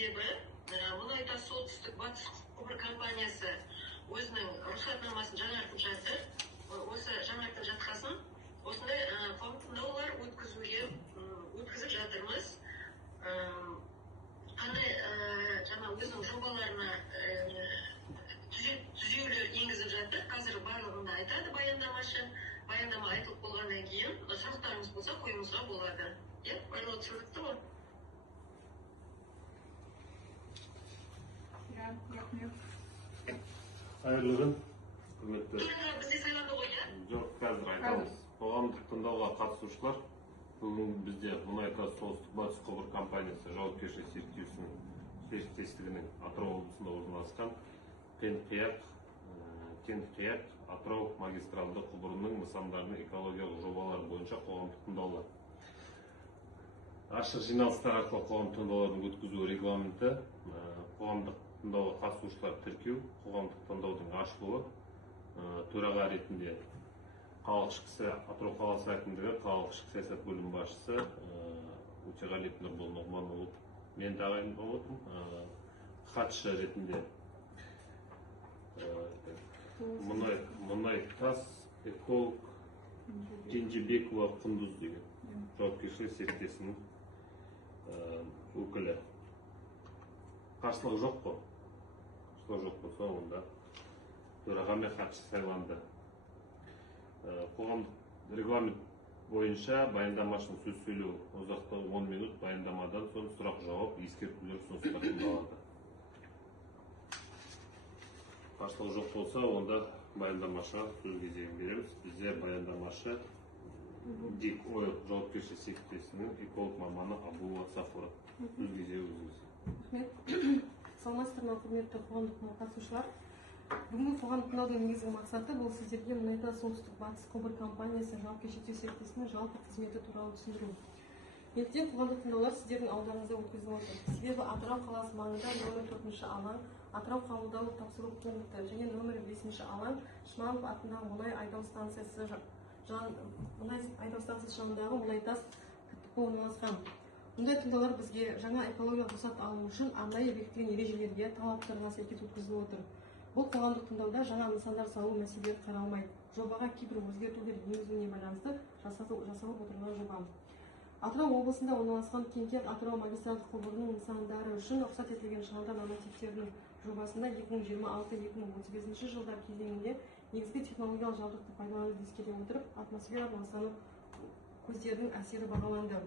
себебі мұнай-газ солтүстік батыс құбыр компаниясы өзінің рұқсатнамасын жаңартып жатыр. Осы жаңартып жатқасын осындай қоғамдық тыңдаулар өткізіп жатырмыз. Қандай жаңа өзінің жобаларына түзеулер енгізіп жатыр. Қазір барлығында айтады баяндамашы. Баяндама айтылып болғаннан кейін сұрақтарыңыз болса қоюыңызға болады. Барлығы түсінікті ғой? Қайырлы күн, құрметті. Төраға бізде сайланды ғой, Жоқ, қазір айтамыз. Қоғамдық тыңдауға қатысушылар, бүгін бізде мұнай-газ солтүстік батыс құбыр компаниясы жауапкершілігі серіктестігінің Атырау облысында орналасқан Кент-Қияқ Атырау магистралды құбырының нысандарының экологиялық жобалары бойынша қоғамдық тыңдаулар. Ашық жиналыстар арқылы қоғамдық тыңдаулардың өткізу регламенті, қоғамдық тыңдауға қатысушылар тіркеу, қоғамдық тыңдаудың ашылуы, төраға ретінде қалалық ішкі Атырау қаласы әкімдігі қалалық ішкі саясат бөлімі басшысы Өтеғали Нұрбол Нұғманұлы мен тағайындалып отырмын. Хатшы ретінде мұнай-газ эколог Кенжебекова Құндыз деген жауапкершілігі серіктестігінің өкілі. Қарсылық жоқ қой? Қарсылық жоқ болса, онда төраға мен хатшы сайланды. Қоғамдық регламент бойынша баяндамашының сөз сөйлеу ұзақтығы 10 минут, баяндамадан соң сұрақ жауап, ескертулер ұсыныстар тыңдалады. Қарсылық жоқ болса, онда баяндамашыға сөз кезегін береміз. Бізде баяндамашы Дик Ойл жауапкершілігі серіктестігінің эколог маманы Абула Сафура. Сөз кезегі өзіңіз. Рахмет. Саламатсыздар ма, құрметті қоғамдық қатысушылар. Бүгінгі қоғамдық тыңдаудың негізгі мақсаты бұл сіздерге мұнай-газ солтүстік батыс құбыр компаниясы жауапкершілігі серіктестігінің жалпы қызметі туралы түсіндіру. Ертең қоғамдық тыңдаулар сіздердің ауданыңызда өткізіліп отыр. Себебі Атырау қаласы маңында нөмір 4-ші алаң, Атырау қабылдау тапсыру пункті және нөмір 5-ші алаң, Шманов атындағы мұнай айдау станциясы жанындағы мұнай-газ КТП орналасқан. Мұндай тыңдаулар бізге жаңа экологиялық рұқсат алу үшін арнайы бекітілген ережелерге, талаптарға сәйкес өткізіліп отыр. Бұл қоғамдық тыңдауда жаңа нысандар салу мәселелері қаралмайды. Жобаға кейбір өзгертулер енгізуіне байланысты жасалып отырған жоба. Атырау облысында орналасқан Кент-Қияқ Атырау магистралды құбырының нысандары үшін рұқсат етілген шығарылған нормативтердің жобасында 2026-2035 жылдар кезеңінде негізгі технологиялық жабдықты пайдалануды ескере отырып, атмосфералық ластану көздерінің әсері бағаланды.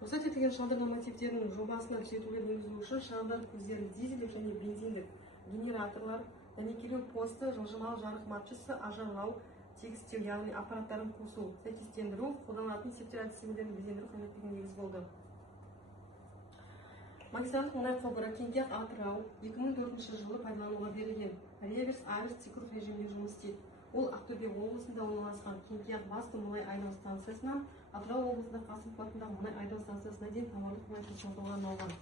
Рұқсат етілген шығарылған нормативтердің жобасына түзетулер енгізу үшін шығарылған көздері дизельдік және бензиндік генераторлар, дәнекерлеу посты, жылжымалы жарық матчасы, ажарлау, тегістеу, яғни аппараттарын қосу, сәйкестендіру, қолданылатын септер әдістемелерін безендіру қажеттігіне негіз болды. Магистральдық мұнай құбыры Кент-Қияқ Атырау 2004 жылы пайдалануға берілген. Реверс-аверс цикл режимінде жұмыс істейді. Ол Ақтөбе облысында орналасқан Кент-Қияқ басты мұнай айдау станциясынан Атырау облысында Қасымов атындағы мұнай айдау станциясына дейін тауарлық мұнай тасымалдауға арналған.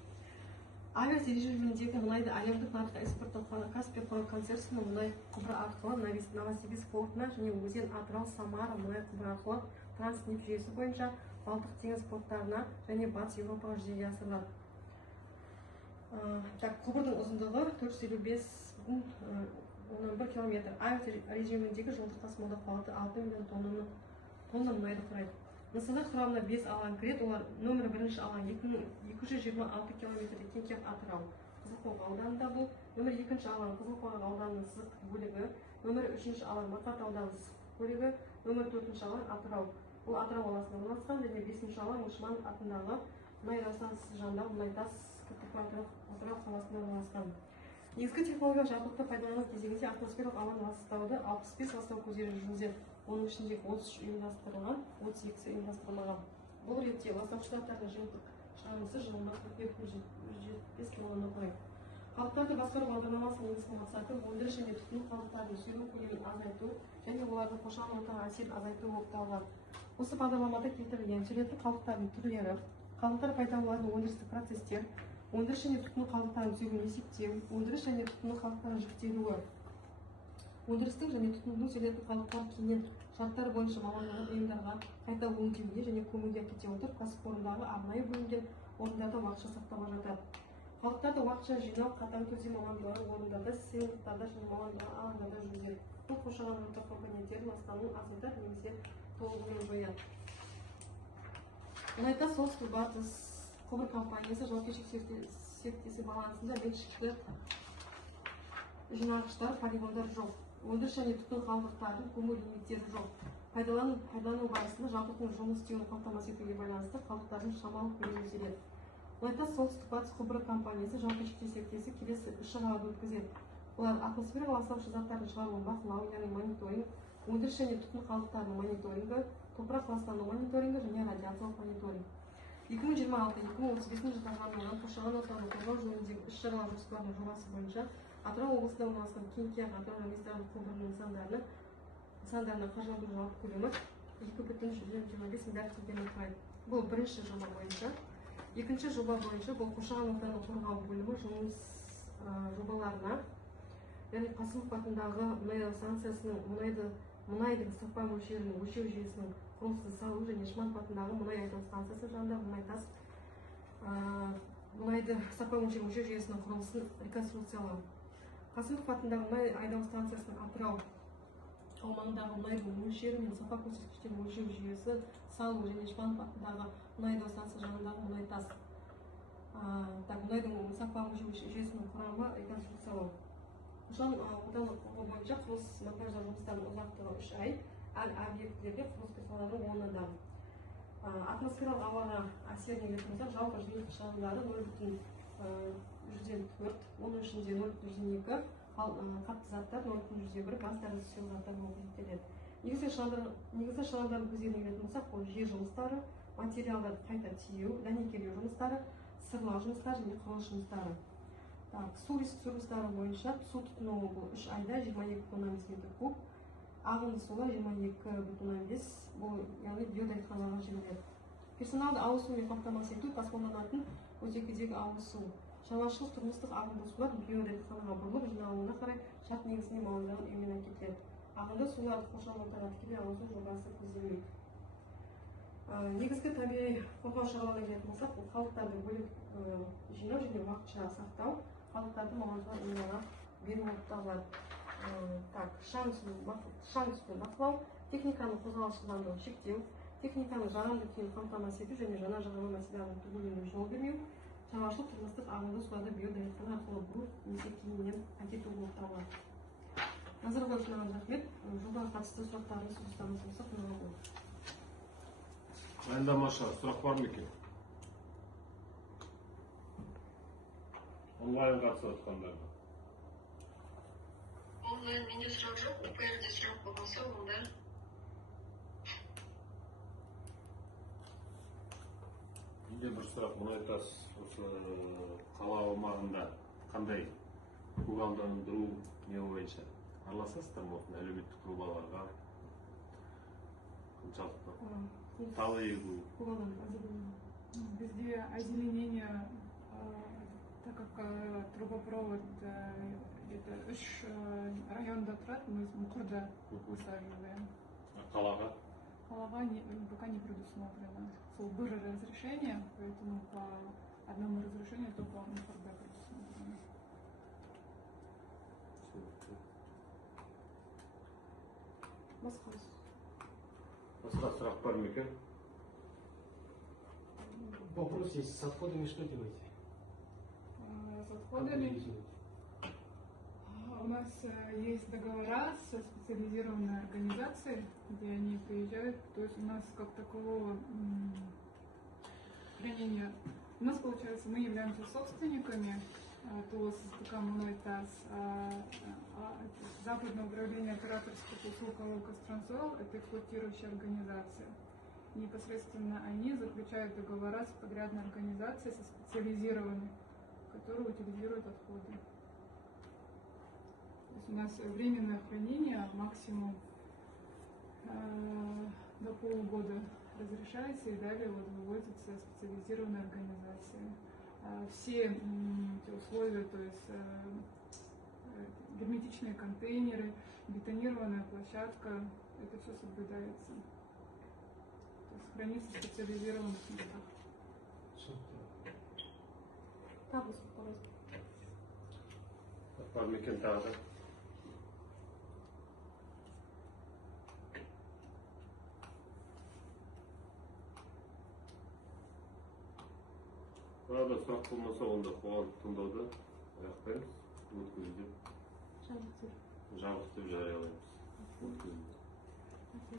Аверс режиміндегі мұнайды әлемдік нарыққа экспортталған Каспий концерсінің мұнай құбыры арқылы Новосибирск портына және Өзен Атырау Самара мұнай құбыры арқылы Транснефть жүйесі бойынша Балтық теңіз порттарына және Батыс Еуропаға жүзеге асырылады. Құбырдың ұзындығы 455,1 км. Аверс режиміндегі жылдық тасымалдау қуаты 6 миллион тонна мұнайды құрайды. Нысандар құрамына 5 алаң кіреді. Олар нөмір 1-ші алаң 226 км Кент-Қияқ Атырау Қызылқоға ауданында бұл, нөмір 2-ші алаң Қызылқоға ауданының сызық бөлігі, нөмір 3-ші алаң Мақат ауданының сызық бөлігі, нөмір 4-ші алаң Атырау. Бұл Атырау қаласында орналасқан және 5-ші алаң Шманов атындағы мұнай станциясы жанындағы мұнай-газ КТП Атырау қаласында орналасқан. Негізгі технологиялық жабдықты пайдалану кезеңінде атмосфералық ауаны ластауды 65 ластау көздері жүргізеді. Оның ішінде 33 ұйымдастырылған, 32-сі ұйымдастырылмаған. Бұл ретте ластаушылардың жиынтық шығарындысы жылына 45 килоны құрайды. Қалдықтарды басқару бағдарламасының негізгі мақсаты өндіріс және тұтыну қалдықтардың сүйреу көлемін азайту және олардың қоршаған ортаға әсерін азайту болып табылады. Осы бағдарламада келтірілген сөйлейтін қалдықтардың түрлері, қалдықтар пайда болатын өндірістік процестер, өндіріс және тұтыну қалдықтарын түзілуін есептеу, өндіріс және тұтыну қалдықтарын жүктелуі, өндірістің және тұтынудың сөйлейтін қалдықтар кейіннен шарттар бойынша мамандырылған ұйымдарға қайта өңдеуге және көмуге әкете отырып кәсіпорындағы арнайы бөлінген орындарда уақытша сақтауға жатады. Қалдықтарды уақытша жинау, қатаң төзім мамандары орындарда, сыйлықтарда және мамандары алаңдарда жүргізіледі. Бұл қоршаған орта компоненттерін ластануын азайтады немесе толығымен жояды. Мұнайда солтүстік батыс құбыр компаниясы жауапкершілігі серіктесі балансында меншікті жинағыштар, полигондар жоқ. Өндіріс және түтін қалдықтардың көмір лимиттері жоқ. Пайдалану барысында жабдықтың жұмыс істеуін қамтамасыз етуге байланысты қалдықтардың шамалы көлемі өсіреді. Мұнайда солтүстік батыс құбыр компаниясы жауапкершілігі серіктесі келесі іс-шараларды өткізеді. Олар атмосфераға ластаушы заттардың шығаруын бақылау, яғни мониторинг, өндіріс және түтін қалдықтарының мониторингі, топырақ ластану мониторингі және радиациялық мониторинг. 2026-2035 жылдарға арналған қоршаған ортаны қорғау жөніндегі іс-шаралар жоспарының жобасы бойынша Атырау облысында орналасқан Кеңкияқ Атырау магистральдық құбырының нысандарына қаржыландыру жалпы көлемі 2,25 миллиард теңгені құрайды. Бұл бірінші жоба бойынша. Екінші жоба бойынша бұл қоршаған ортаны қорғау бөлімі жұмыс жобаларына, яғни Қасымов атындағы мұнай станциясының мұнайдың сапа мөлшерінің өлшеу жүйесінің құрылысын салу және Шманов атындағы мұнай айдау станциясы жанындағы мұнайды сапа мөлшерінің өлшеу жүйесінің құрылысын реконструкциялау. Қасымов атындағы мұнай айдау станциясының Атырау аумағындағы мұнайдың мөлшері мен сапа көрсеткіштерінің өлшеу жүйесі салу және Шманов атындағы мұнай айдау станциясы жанындағы мұнайтас мұнайдың сапа өлшеу жүйесінің құрамы реконструкциялау. Отандық қорғау бойынша құрылыс монтаждау жұмыстарының ұзақтығы 3 ай, әр объектілерге құрылыс персоналдары 10 адам. Атмосфералық ауаға әсеріне келетін болсақ, жалпы жиынтық шығындары 0,104, оның ішінде 0,2, қатты заттар 0,101, газ тәрізді сұйық заттар болып есептеледі. Негізгі шығындардың көздеріне келетін болсақ, ол жер жұмыстары, материалдарды қайта тиеу, дәнекерлеу жұмыстары, сырлау жұмыстары және құрылыс жұмыстары. Су ресурстары бойынша су тұтынуы бұл 3 айда 22,5 метр куб, ағынды сулар 22,5, бұл яғни биодәретханаға жіберіледі. Персоналды ауыз сумен қамтамасыз ету тасымалданатын өзекедегі ауыз су. Шаруашылық тұрмыстық ағынды сулар биодәретханаға бұрылып жиналуына қарай шарт негізінде мамандырылған үймен әкетіледі. Ағынды суларды қоршаған ортаға тікелей ауызсу жобасы көзделмейді. Негізгі табиғи қорғау шараларына келетін болсақ, бұл қалдықтарды бөлек жинау және уақытша сақтау, қалдықтарды мамандырылған ұйымға беру болып табылады. Шаң түсуін бақылау, техниканың қозғалыстылығын шектеу, техниканың жарамды күйін қамтамасыз ету және жаңа жағалау мәселелерінің тудыруына жол бермеу, шаруашылық тұрмыстық ағынды суларды биодәретхана арқылы бұру немесе кейіннен әкету болып табылады. Назар қойғаныңызға рахмет. Жобаға қатысты сұрақтарыңыз, ұсыныстарыңыз болса қойыңызға болады. Баяндамашы, сұрақ бар ма екен? Онлайн қатысып жатқандарда. Онлайн менде сұрақ жоқ, ОПР-де сұрақ болмаса, онда Менде бір сұрақ, мұнайтас осы қала аумағында қандай көгалдандыру не бойынша араласасыздар ма осындай әлеуметтік жобаларға? Қаншалықты? Талы егу. Везде озеленение, так как трубопровод где-то 3 районда тұрады, мы Мукурда высаживаем. Қалаға? Қалаға пока не предусмотрено. Сол бір разрешение, поэтому по одному разрешению только Мукурда предусмотрено. Басқа сұрақ бар ма екен? Вопрос есть, с отходами что делаете? С отходами у нас есть договора со специализированной организацией, где они приезжают. То есть у нас как такового хранения. У нас получается, мы являемся собственниками ТОС СТК «Мұнайтас», Западное управление операторских услуг «Костромсойл» — это эксплуатирующая организация. Непосредственно они заключают договора с подрядной организацией, со специализированной, которые утилизируют отходы. То есть у нас временное хранение максимум до полугода разрешается, и далее вот вывозится специализированная организация. Все эти условия, то есть герметичные контейнеры, бетонированная площадка, это все соблюдается. То есть хранится в специализированных местах. Табыс қорыз. Бар ма екен тағы? Тағы сұрақ болмаса, онда қоғамдық тыңдауды аяқтаймыз. Өткізіп, Жабық. жабық деп жариялаймыз. Өткізіп.